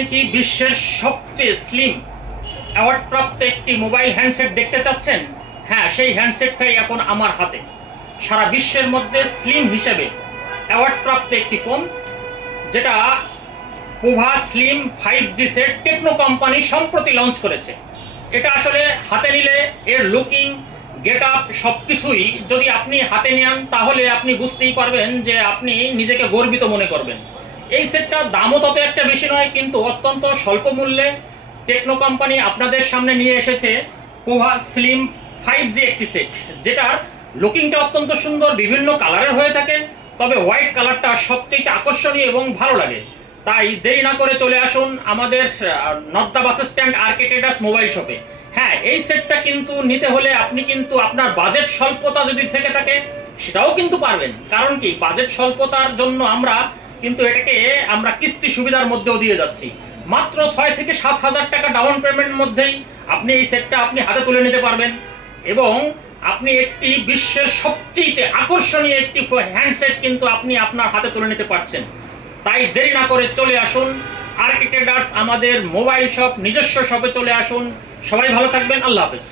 কি বিশ্বের সবচেয়ে স্লিম অ্যাওয়ার্ডপ্রাপ্ত একটি মোবাইল হ্যান্ডসেট দেখতে চাচ্ছেন? হ্যাঁ, সেই হ্যান্ডসেটটাই এখন আমার হাতে। সারা বিশ্বের মধ্যে স্লিম হিসেবে অ্যাওয়ার্ডপ্রাপ্ত একটি ফোন, যেটা Pova slim 5G set Tecno company সম্প্রতি লঞ্চ করেছে। এটা আসলে হাতে নিলে এর লুকিং, গেট আপ সব কিছুই যদি আপনি হাতে নেন তাহলে আপনি বুঝতেই পারবেন যে আপনি নিজেকে গর্বিত মনে করবেন। এই সেটটার দামও তত একটা বেশি নয়, কিন্তু অত্যন্ত স্বল্প মূল্যে টেকনো কোম্পানি আপনাদের সামনে নিয়ে এসেছে পোভা স্লিম 5G একটি সেট, যেটার লুকিংটা অত্যন্ত সুন্দর, বিভিন্ন কালারের হয়ে থাকে, তবে হোয়াইট কালারটা সবচেয়ে আকর্ষণীয় এবং ভালো লাগে। তাই দেরি না করে চলে আসুন আমাদের Nadda bus stand RK traders mobile শপে। হ্যাঁ, এই সেটটা কিন্তু নিতে হলে আপনি কিন্তু আপনার বাজেট স্বল্পতা যদি থেকে থাকে সেটাও কিন্তু পারবেন। কারণ কি, বাজেট স্বল্পতার জন্য আমরা কিন্তু এটাকে কিস্তি সুবিধার মধ্যেও দিয়ে যাচ্ছি। মাত্র 6 থেকে 7 হাজার টাকা ডাউন পেমেন্ট মধ্যেই আপনি এই সেটটা আপনি হাতে তুলে নিতে পারবেন, এবং আপনি একটি বিশ্বের সবচেয়ে আকর্ষণীয় একটি হ্যান্ডসেট কিন্তু আপনি আপনার হাতে তুলে নিতে পারছেন। তাই দেরি না করে চলে আসুন আরকে ট্রেডার্স আমাদের মোবাইল শপ, নিজস্ব শপে চলে আসুন। সবাই ভালো থাকবেন। আল্লাহ হাফেজ।